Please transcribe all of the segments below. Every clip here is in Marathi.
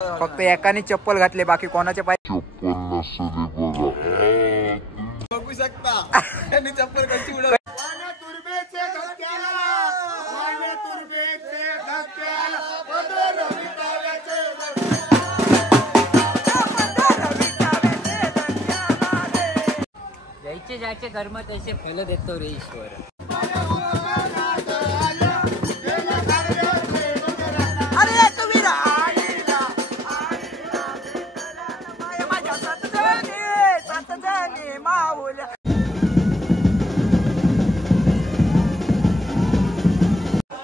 फक्त एकाने चप्पल घातले, बाकी कोणाचे पाय चप्पल नसले बघा. बघू शकता त्यांनी चप्पल कशी उडवली. ज्याचे ज्याचे कर्म तसे फल देतो रे ईश्वर.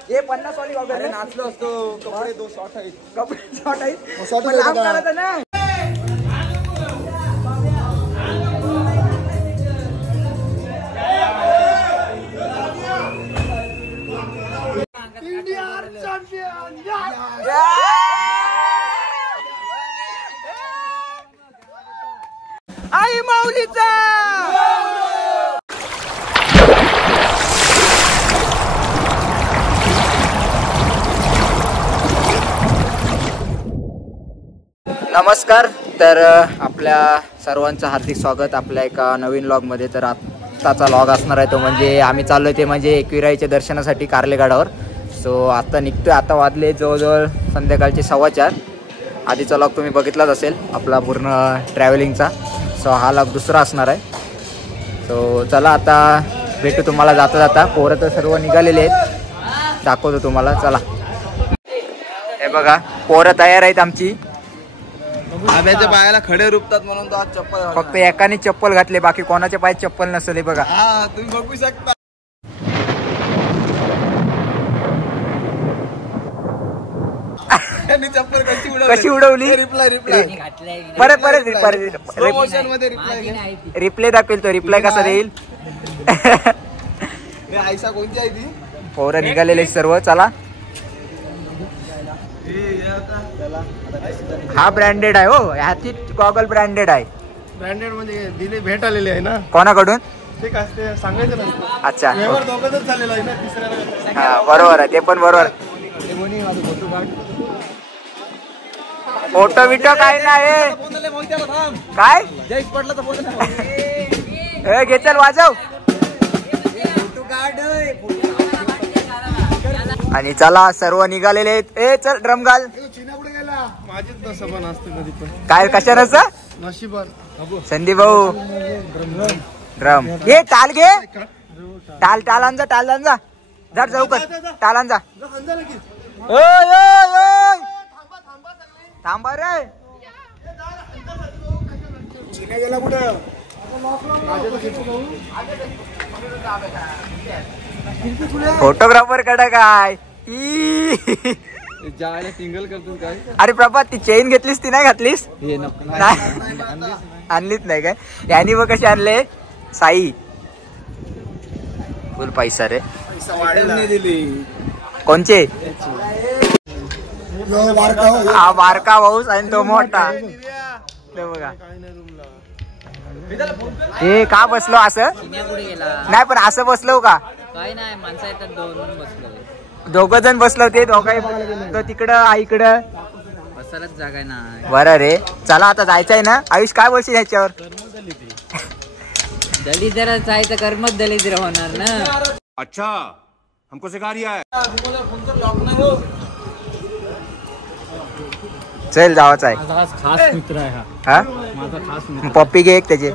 हे 50 वाली वगैरे नाचलो असतो. कपडे दो शॉर्ट आहेत. कपडे शॉर्ट आहेत. शॉर्ट पण लांब करायचं ना. आई माऊलीचा नमस्कार. तर आपल्या सर्वांचं हार्दिक स्वागत आपल्या एका नवीन व्लॉगमध्ये. तर आत्ताचा व्लॉग असणार आहे तो म्हणजे आम्ही चाललो आहे ते म्हणजे एकविराईच्या दर्शनासाठी कारलेगडावर. सो आता निघतोय. आता वाजले जवळजवळ संध्याकाळचे 4:15. आधीचा व्लॉग तुम्ही बघितलाच असेल आपला पूर्ण ट्रॅव्हलिंगचा. सो हा व्लॉग दुसरा असणार आहे. सो चला आता भेटू तुम्हाला जाता जाता. पोरं तर सर्व निघालेले आहेत, दाखवतो तुम्हाला. चला हे बघा पोरं तयार आहेत आमची. आब्याच्या पायाला खडे रुपतात म्हणून तो आज चप्पल घातला. फक्त एकाने चप्पल घातले, बाकी कोणाच्या पायात चप्पल नसते. बघा हा तुम्ही बघू शकता. त्यांनी चप्पल कशी उडवली. रिप्लाय परत मोशन मध्ये रिप्लाय रिप्लाय दाखवेल तो. रिप्लाय कसा देईल. आयसा कोणती आहे ती. पोरं निघालेले सर्व. चला हा ब्रँडेड आहे हो. ह्याची गॉगल ब्रँडेड आहे. ब्रँडेड म्हणजे दिले भेट आलेली आहे ना कोणाकडून ठीक आहे सांगायचं नसतं. अच्छा दोघंच झालेलं आहे ना. तिसऱ्याला हा बरोबर आहे ते पण बरोबर. फोटो बिटो काय नाही काय जयेश पडला तर फोन घे चल वाजव. आणि चला सर्व निघालेले आहेत. ए चल ड्रम घाल. माझीच नसं पण असते कधी पण. काय कशा नसं नशिबान संदीप भाऊ ड्रम ये. टाल घे. टालांजा टालांजा जा चौकत टालांजा. थांबा रे. गेला कुठं. फोटोग्राफर कडे काय जायला सिंगल करतो काय. अरे प्रभा ती चेन घेतलीस ती नाही घातलीस. नाही आणलीच नाही काय. यांनी बघ कशी आणले. साई फुल पैसा रे. कोणचे हा बारका भाऊस आणि तो मोठा. बघा हे का बसलो असं नाही पण असं बसलो का काय नाही. माणसं येतात दोन बसलो. दोघ जण बसलो ते दोघं तिकडं इकडं बसायलाच जागा नाही. बरं रे. चला आता जायचंय ना. आयुष काय बोलशील ह्याच्यावर. दलितराच आहे तर कर्मच दलित होणार ना. अच्छा हमको सिखा रिया है. चल जावाच आहे. खास मित्र आहे हा माझा खास मित्र. पप्पी घे एक त्याचे.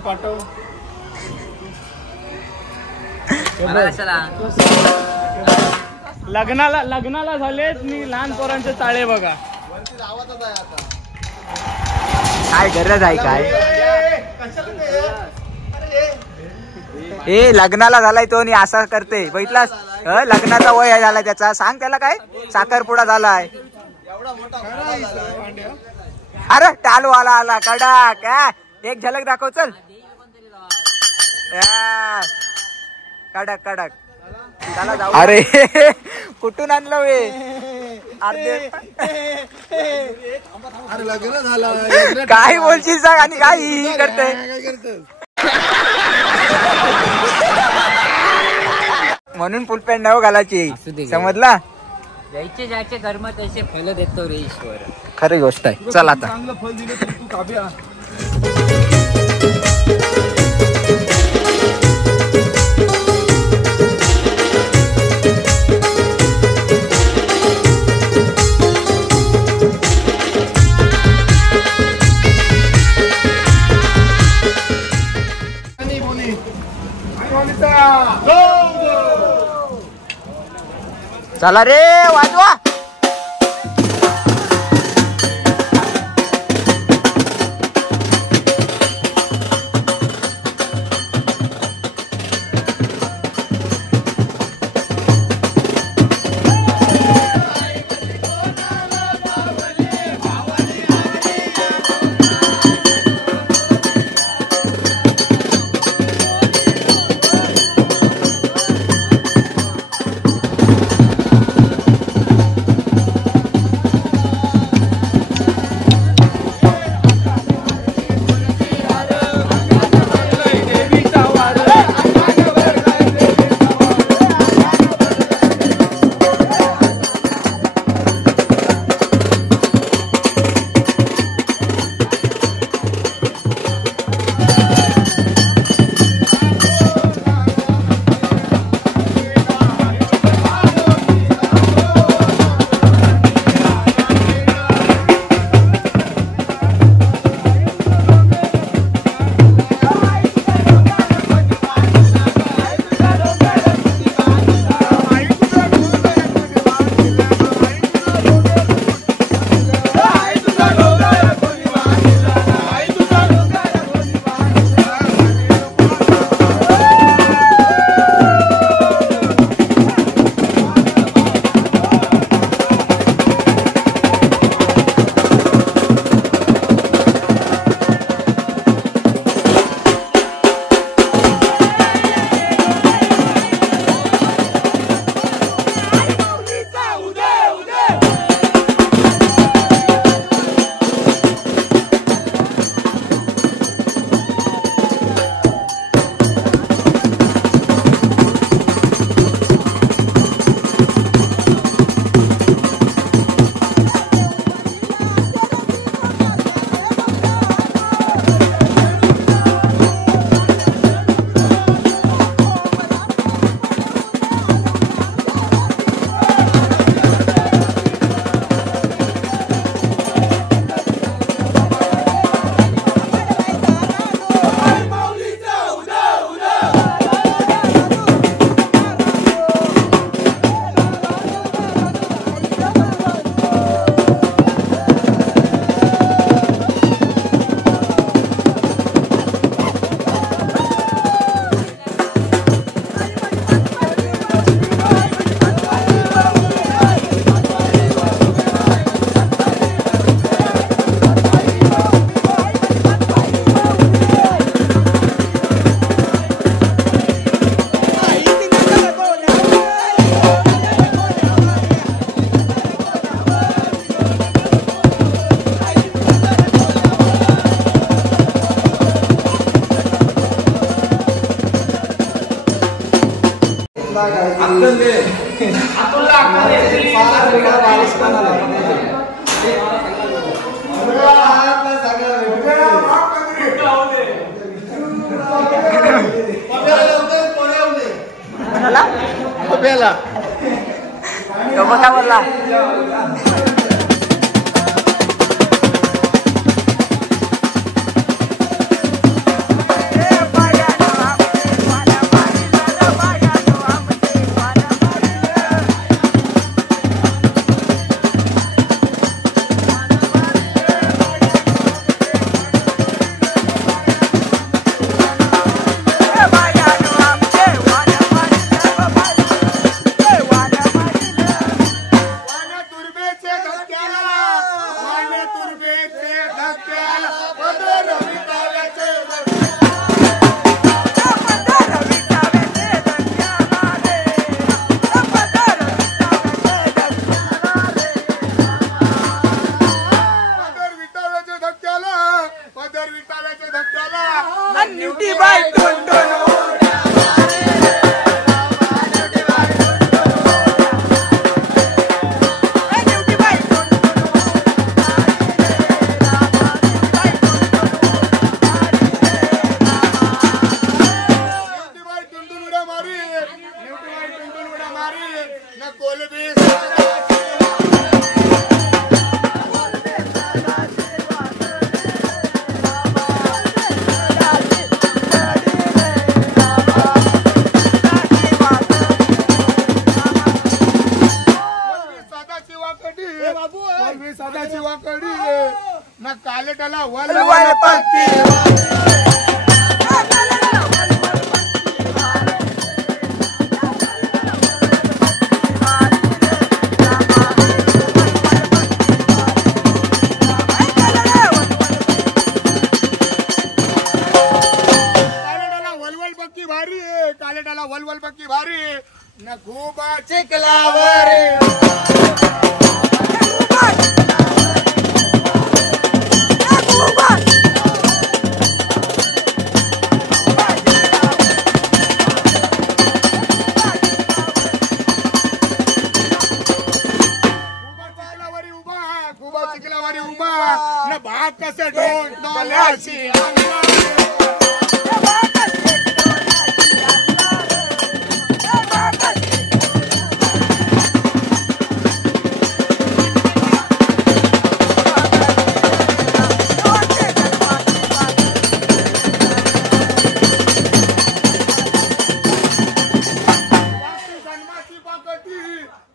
लग्नाला झालेत मी लहान पोरांचे चाळे बघा. काय गरज आहे काय. ए लग्नाला झालाय तो आणि असा करते बघितलास. लग्नाचा वय झालाय त्याचा. सांग त्याला काय साखरपुडा झालाय. अरे टालवाला आला कडा काय. एक झलक दाखव चल. कडक कडक. अरे कुठून आणलं वे. लग्न झालं काय बोलशील सांग. आणि काय करते म्हणून फुल पॅन्ट नाव घालायची. समजला. जैसे ज्याचे कर्म तसे फल देतो रे ईश्वर. खरी गोष्ट आहे. चल आता चांगलं फल दिलं तरी तू काव्या. चला रे वाजवा. काय बोलला? ना कालेटाला वलवल पक्की कालेटाला वलवल पक्की भारी न खूबा चिकलावर खूबा चिकलावरी उभा न भाग कसे डोल्याशी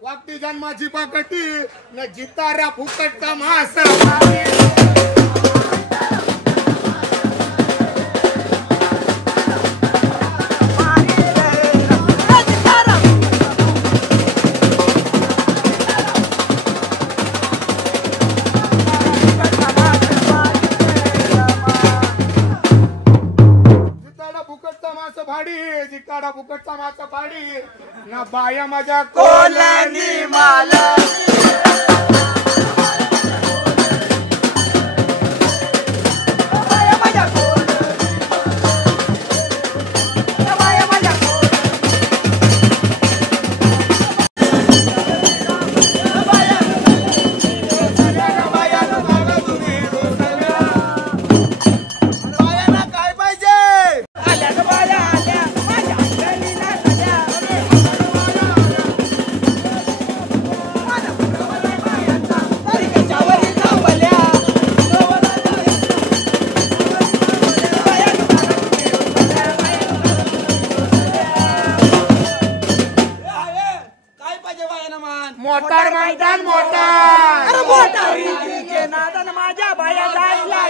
वागती जन्माची पाकटी न जितारा फुकटचा मास जिकाडा फुकटचा मास फाडी ना बाया माझ्या कोलानी माला मोटार मैदान मोटार अरे मोटारीचे नादान माझ्या बाया जायला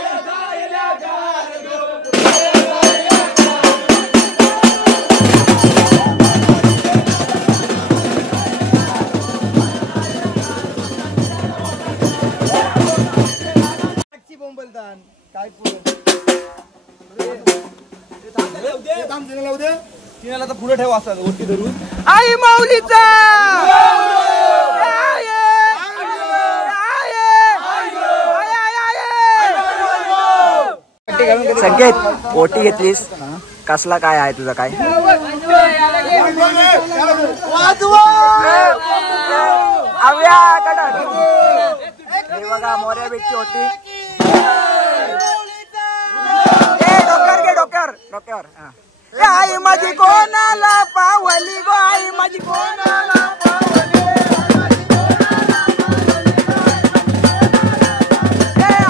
बोंबलदान काय तिला तर पुढे ठेवा असतात ओटी धरून आई माऊलीचा संकेत ओटी घेतलीस कसला काय आहे तुझा काय हे बघा मोर्या बीटची ओटी डोक्यावर आई माझी कोणाला पावली गो आई माझी कोणाला पावली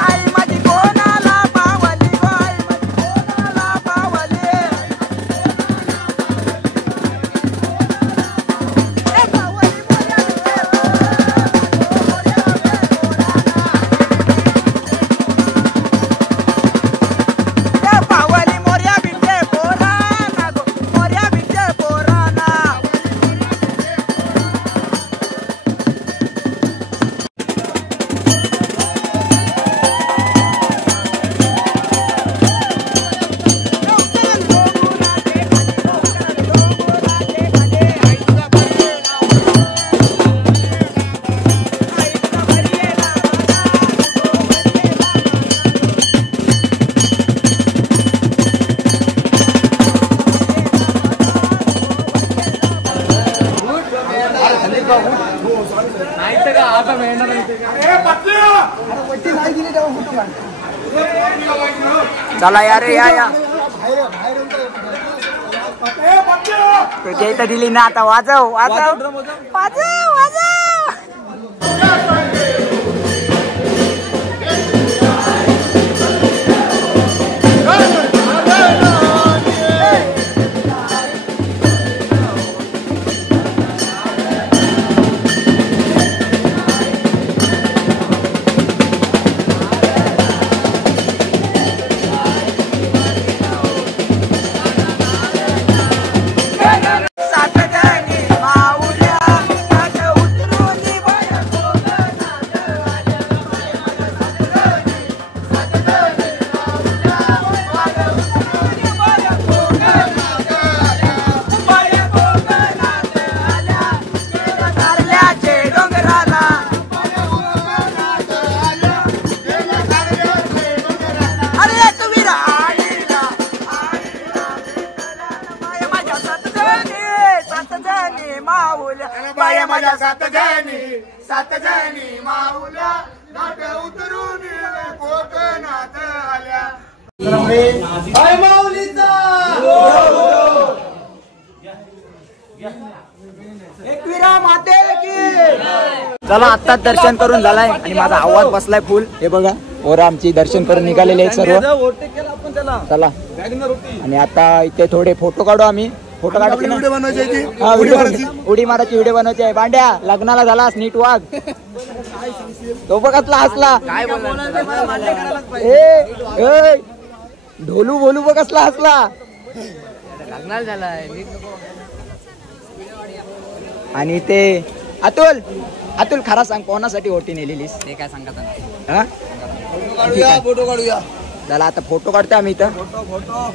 आई माझी कोणाला पावली गो आई माझी कोणाला पावली चला यार या तुझ्या इथं दिली ना आता वाजव वाजव वाजव वाजव कोकणी माऊल्या नाट उतरून कोकणात आल्या. एकविरा माते की. चला आत्ताच दर्शन करून झालाय आणि माझा आवाज बसलाय फुल. हे बघा वर आमची दर्शन करून निघालेले आहेत सर्व. चला आणि आता इथे थोडे फोटो काढू आम्ही. फोटो काढायचे ना? हा, उडी मारायची व्हिडिओ बनवायची आहे. भांड्या लग्नाला झालास नीट वाघ. तो बघ कसला हसला. काय ढोलू बोलू बघ कसला हसला. लग्नाला झालाय. आणि ते अतुल अतुल खरा सांग कोणासाठी ओटी नेलेलीस? ते काय सांगत नाही. हा? फोटो काढूया. चला आता फोटो काढतोय आम्ही इथं. फोटो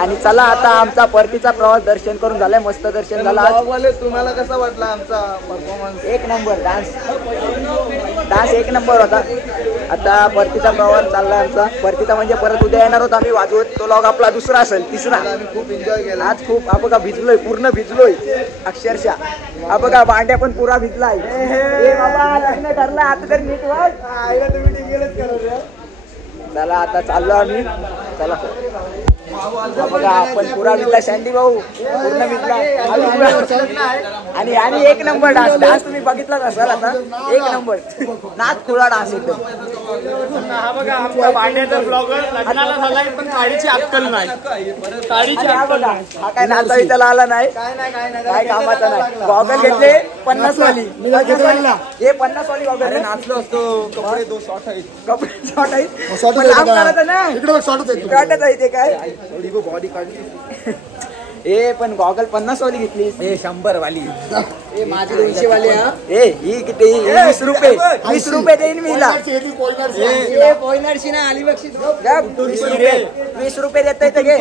आणि चला आता आमचा परतीचा प्रवास दर्शन करून झालाय. मस्त दर्शन झाला. तुम्हाला कसा वाटला आमचा परफॉर्मन्स? एक नंबर डान्स एक नंबर होता. आता परतीचा प्रवास चाललाय आमचा. परतीचा म्हणजे परत उद्या येणार होता आम्ही वाजवत. तो लॉग आपला दुसरा असेल तिसरा. आम्ही खूप एन्जॉय केला. आज खूप हा बघा भिजलोय पूर्ण भिजलोय अक्षरशः. हा बघा भांड्या पण पुरा भिजलाय. ए बाबा लग्न ठरलं आता तर नीट वाट. चला आता चाललो आम्ही. चला हा बघा आपण पुरा भिजला. शांडी भाऊ पूर्ण भिजला. आणि एक नंबर डान्स तुम्ही बघितलाच असाल आता. एक नंबर नाच खुळा डान्स येतो. हा बघा आमचा भांड्याचा ब्लॉगर लग्नाला झालाय पण काडीची अक्कल नाही. काडीची हा बघा हा काय नाचा इथला आला नाही. काय कामाचा नाही. गॉगल घेतले 50 वाली. हे 50 वाली गॉगल. नाचलो असतो. कपडे दो शॉर्ट आहेत. कपडे शॉर्ट आहेत. पण लांब करायचं ना. इकडे शॉर्टच आहे. शॉर्टच आहे ते काय. बॉडी काढली. ए पण गॉगल 50 वाली घेतली. 100 वाली. माझी 200 वाली. ए ही किती? 20 रुपये. 20 रुपये देईन मी हिला. पॉइंटरची ना आली बक्षीस. 20 रुपये देता येतं घे.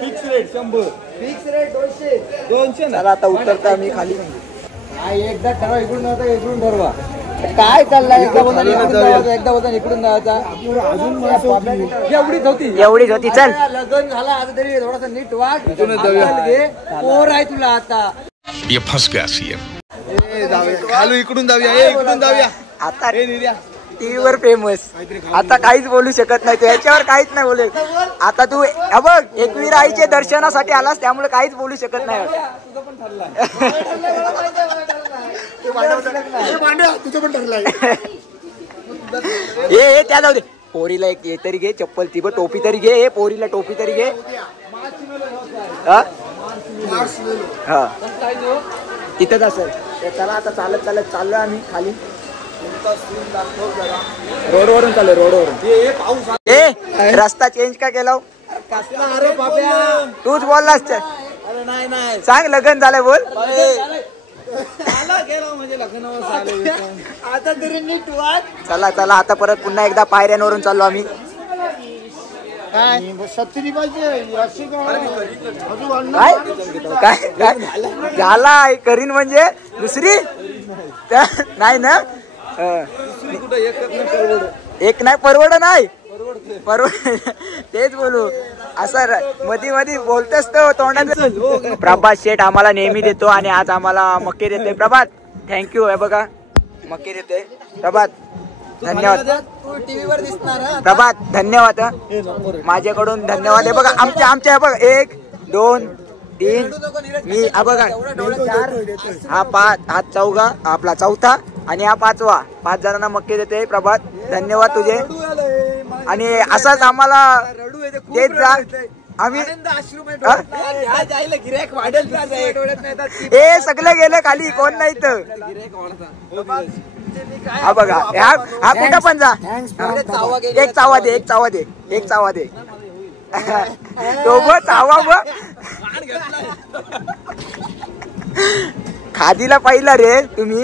Fix rate 100. Fix rate 200. चला आता उतरता मी खाली. एकदा ठरवा इकडून जाता इकडून ठरवा. काय चाललंय? एकदा वजन इकडून जायचा. एवढीच होती. चल लग्न झाला आता तरी थोडासा नीट वाट. घे पोर आहे तुला आता. ये फंस गया सीएम. खालू इकडून जाऊया. इकडून जाऊया. आता टीव्हीवर फेमस. आता काहीच बोलू शकत नाही. तू याच्यावर काहीच नाही बोलू. आता तू बघ एकवीर आईचे दर्शनासाठी आलास त्यामुळे काहीच बोलू शकत नाही. तुझं पण ठरलंय. हे त्या जाऊ दे. पोरीला एक हे तरी घे चप्पल. ती बघ टोपी तरी घे. हे पोरीला टोपी तरी घे. हा तिथंच असेल. चला आता चालत चालत चाललो आम्ही खाली. रोडवरून चालू. रोडवरून. ए रस्ता चेंज का केला? अरे बाबा तूच बोललास. अरे नाही सांग लग्न झालंय बोल. म्हणजे लग्न आता तरी नीट वाट. चला चला आता परत पुन्हा एकदा पायऱ्यांवरून चाललो आम्ही. सत्तरी पाहिजे अशी काय झाला करीन म्हणजे दुसरी नाही ना. एक नाही परवड नाही. तेच बोलू असं मधी मधी बोलतेस तो तोंडात. प्रभात शेठ आम्हाला नेहमी देतो आणि आज आम्हाला मक्के देतोय. प्रभात थँक्यू. आहे बघा मक्के देतोय प्रभात. धन्यवाद टीव्हीवर दिसणार प्रभात, धन्यवाद माझ्याकडून धन्यवाद. हे बघा आमच्या बघ 1 2 3 मी हा बघा 4 हा 5 हा चौघा आपला चौथा आणि हा 5वा 5 जणांना मक्के देते प्रभात. धन्यवाद तुझे. आणि असाच आम्हाला देत जा. आम्ही हे सगळे गेले खाली, कोण नाही तर. हा बघा हा कुठं पण जा. एक चावा दे तो बघ चावा बघ खादीला पाहिला रे तुम्ही.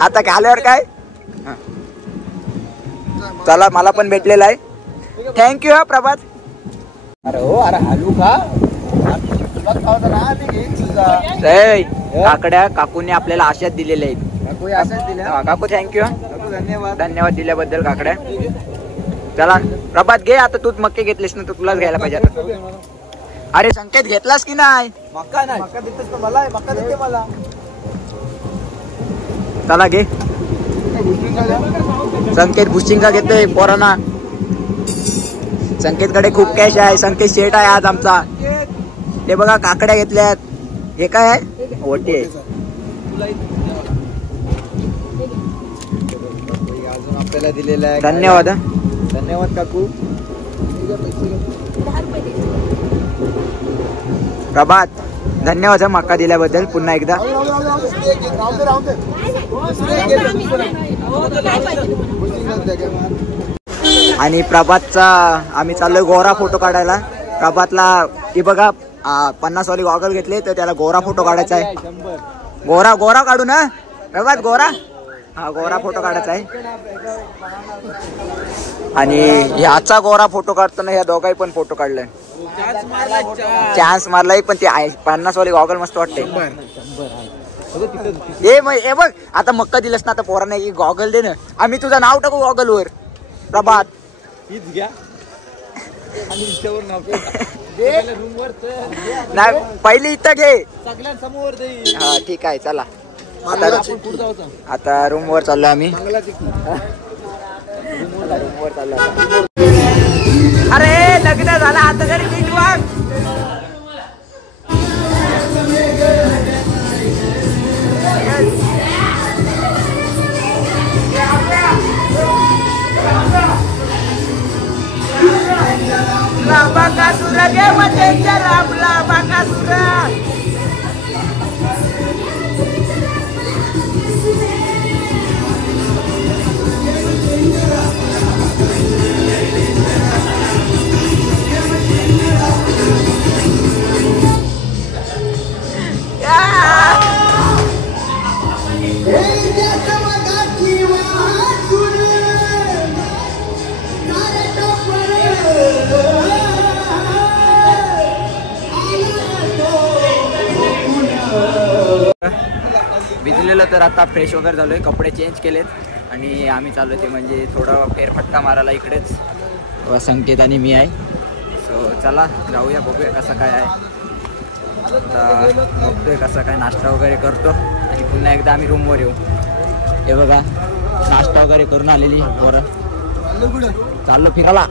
आता आल्यावर काय चला मला पण भेटलेला आहे. थँक्यू हा प्रभात. अरे हालू का काकड्या काकूने आपल्याला आशाच दिलेल्या आहेत. काकू थँक्यू धन्यवाद दिल्याबद्दल काकड्या. चला प्रभात घे आता. तूच मक्के घेतलेस ना, तुलाच घ्यायला पाहिजे आता. अरे संकेत घेतलास की नाही? मक्का नाही, मक्का देतेस मला, मक्का देते मला. चला घे. संकेत भुशिंगा घेतोय पोरांना. संकेत कडे खूप कॅश आहे. संकेत शेट आहे आज आमचा. हे बघा काकड्या घेतल्यात. हे काय आहे? ओटी आहे. अजून आपल्याला दिलेला आहे. धन्यवाद धन्यवाद काकू. प्रभात धन्यवाद मक्का दिल्याबद्दल पुन्हा एकदा. आणि प्रभातचा आम्ही चाललोय गोरा फोटो काढायला. प्रभातला ती बघा 50 वाली गॉगल घेतले तर त्याला गोरा फोटो काढायचा आहे. गोरा काढू ना प्रभात? गोरा हा गोरा फोटो काढायचा आहे. आणि ह्याचा गोरा फोटो काढताना ह्या दोघाही पण फोटो काढलाय. चान्स मारलाय पण ते 50 वाली गॉगल मस्त वाटते. हे बघ आता मक्का दिलंस ना, आता पोरांना एक गॉगल दे ना. आम्ही तुझं नाव टाकू गॉगल वर प्रभात. नाही पहिले इथं घे. हा ठीक आहे चला. आता रूम वर चाललो आम्ही. अरे लग्न झालं आता घरी नीट वाग. बाकासुरा गे मध्ये राबला बाकासुरा. भिजलेलं तर आता फ्रेश वगैरे झालोय, कपडे चेंज केलेत आणि आम्ही चाललो ते म्हणजे थोडा फेरफटका मारायला इकडेच. संकेत आणि मी आहे. सो चला जाऊया बघूया कसं काय आहे. आता बघतोय कसं काय नाश्ता वगैरे करतो आणि पुन्हा एकदा आम्ही रूमवर येऊ. हे बघा नाश्ता वगैरे करून आलेली बरं चाललो फिरायला.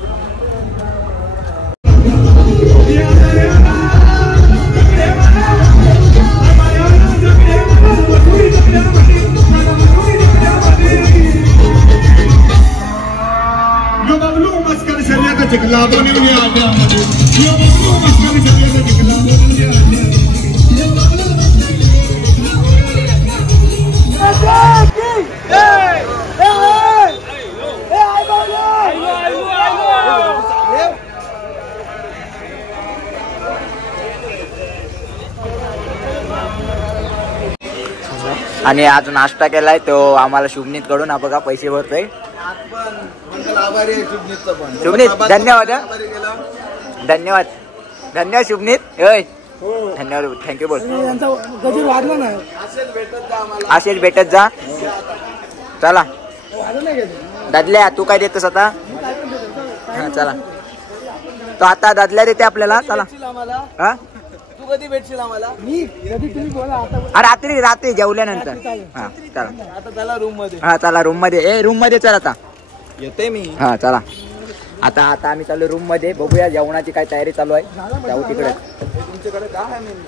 आणि आज नाश्ता केलाय तो आम्हाला शुभनीत कडून. बघा पैसे भरतोय. शुभनीत धन्यवाद. धन्यवाद धन्यवाद शुभनीत. होय धन्यवाद थँक्यू बोल. असेच भेटत जा. चला दादल्या तू काय देतोस आता? हा चला तो आता दादल्या देते आपल्याला. चला हा कधी भेटशील आम्हाला? रात्री रात्री जेवल्यानंतर हा चला आता चला रूम मध्ये. हा चला रूम मध्ये रूम मध्ये चल आता. येते मी. हा चला आता आम्ही चालू रूम मध्ये. बघूया जेवणाची काय तयारी चालू आहे. जाऊ तिकडे. तुमच्याकडे काय आहे मेनू?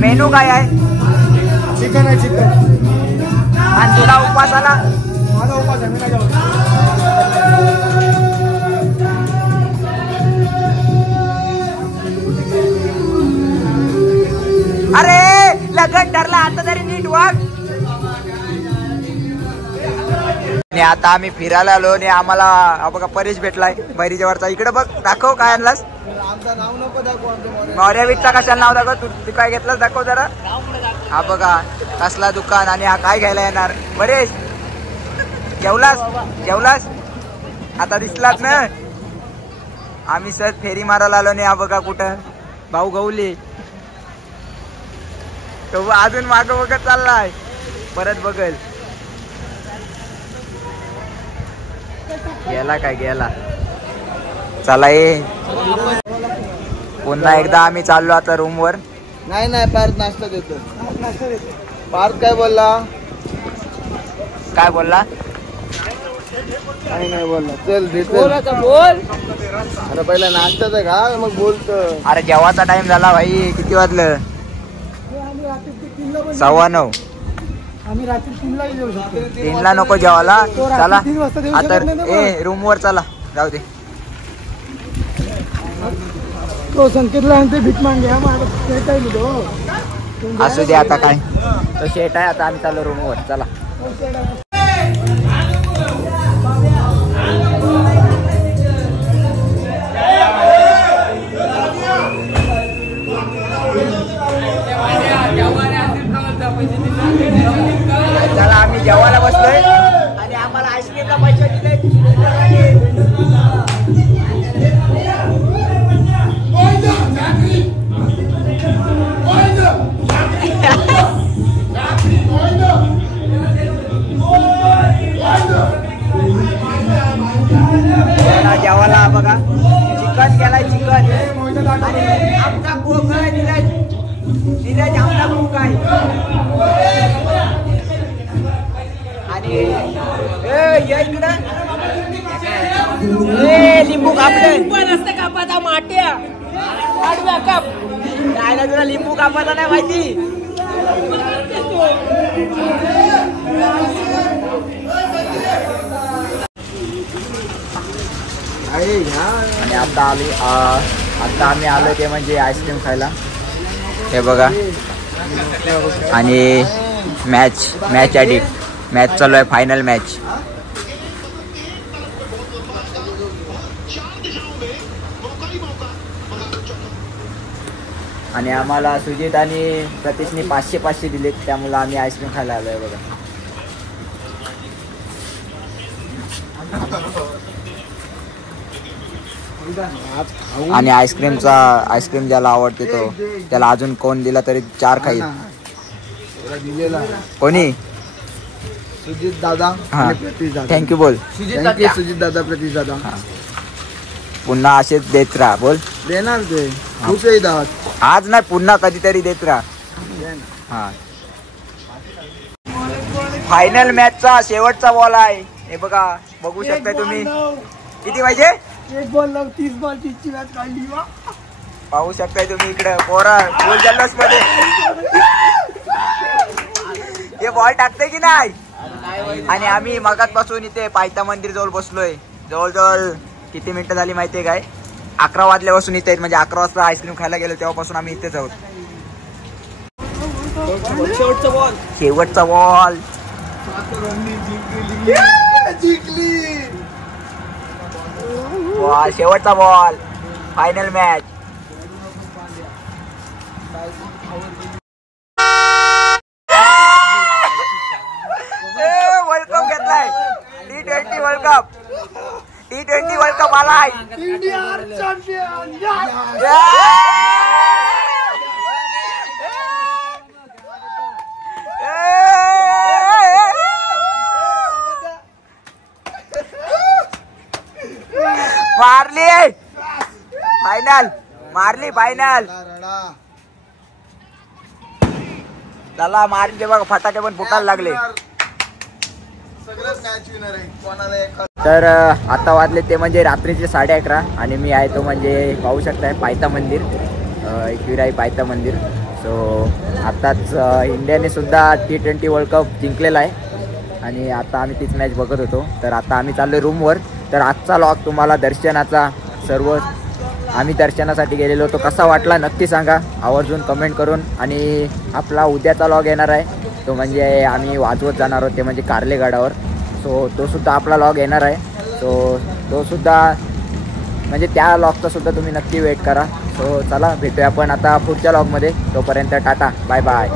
मेनू काय आहे? चिकन आहे चिकन. आणि तुला उपवास आला? माझा उपास आहे मी नाही जेवत. अरे लगन ठरला आता तरी नीट वाग. आता आम्ही फिरायला आलो आणि आम्हाला बघा परेश भेटलाय बैरीच्या वरचा. इकडे बघ दाखव काय आणलास. आमचं नाव नको दाखवू आमच्या मौर्यवीरचा कशाला नाव दाखव. तू काय घेतलास दाखव जरा. हा बघा कसला दुकान आणि हा काय घ्यायला येणार. परेश जेवलास आता दिसलात ना. आम्ही सर फेरी मारायला आलो नाही. हा बघा कुठं भाऊ गवले तो अजून माग बघत चाललाय. परत बघल गेला काय गेला. चला ये पुन्हा एकदा आम्ही चाललो आता रूम वर. नाही पार्थ नाश्ता देतो. पार्थ काय बोलला? काय बोलला? काही नाही बोलला. चल देतो बोल. अरे पहिला नाश्ताच का मग बोलतो. अरे जेवाचा टाइम झाला भाई. किती वाजलं? 9:15. आम्ही रात्री 3ला येऊ शकतो. 3ला नको जेवायला. चला आता रूम वर चला जाऊ दे. तो संकेतला आणि ते भीक मागे असू दे आता काय तो शेट आहे. आता आम्ही चाललो रूम वर. चला चला आम्ही जेवायला बसलोय आणि आम्हाला आईस्क्रीमला पैसे दिले. जेवायला बघा चिकन केलाय. चिकन आणि आमचा कोक आहे नीरज आमचा कोक आहे. आणि इकडं लिंबू कापले कापाचा माट्या आडव्या काप. काय तुला लिंबू कापाचा नाही माहिती. आणि आता आम्ही आलो ते म्हणजे आईस्क्रीम खायला. हे बघा आणि मॅच ॲडिक्ट मॅच चालू आहे. Final match. आणि आम्हाला सुजित आणि प्रतीशने 500 दिलेत. त्यामुळे आम्ही आईस्क्रीम खायला आलोय बघा. आणि आईस्क्रीम ज्याला आवडते तो त्याला अजून कोण दिला तरी 4 खाईल. कोणी? सुजित दादा आणि प्रतीश दादा. थँक्यू बोल. सुजित दादा प्रतीश दादा. पुन्हा असेच देत राहा. बोल. देणार ते खूप येतात. आज नाही पुन्हा कधीतरी देत राहा. हा फायनल मॅचचा शेवटचा बॉल आहे. हे बघा बघू शकता तुम्ही. किती पाहिजे? 1 बॉल 30 बॉल 30ची मॅच काढली. पाहू शकताय तुम्ही इकडे पोरा फुल जल्लोष मध्ये. हे बॉल टाकते की नाही. आणि आम्ही मगाचपासून इथे पायथा मंदिर जवळ बसलोय. जवळजवळ किती मिनिटं झाली माहितीये काय? 11 वाजल्यापासून इथे. म्हणजे 11 वाजता आईस्क्रीम खायला गेलो तेव्हापासून आम्ही इथेच आहोत. शेवटचा बॉल जिंकली. शेवटचा ball final match. World cup घेतलाय. T20 world cup. T20 world cup आलाय. मारली फायनल, मारली फायनल. चला मारले बघा, फटाके पण फुटायला लागले. तर आता वाजले ते म्हणजे रात्रीचे 11:30 आणि मी आहे तो म्हणजे पाहू शकताय पायथा मंदिर, एकविराई पायथा मंदिर. सो आताच इंडियाने सुद्धा T20 वर्ल्ड कप जिंकलेला आहे आणि आता आम्ही तीच मॅच बघत होतो. तर आता आम्ही चाललो रूमवर. तर आजचा लॉग तुम्हाला दर्शनाचा सर्व आम्ही दर्शनासाठी गेलेलो होतो कसा वाटला नक्की सांगा आवर्जून कमेंट करून. आणि आपला उद्याचा लॉग येणार आहे तो म्हणजे आम्ही वाजवत जाणार आहोत ते म्हणजे कार्लेगडावर. सो तो सुद्धा आपला लॉग येणार आहे. सो तो सुद्धा म्हणजे त्या लॉगचा सुद्धा तुम्ही नक्की वेट करा. सो चला भेटूया आपण आता पुढच्या लॉगमध्ये. तोपर्यंत टाटा, बाय बाय.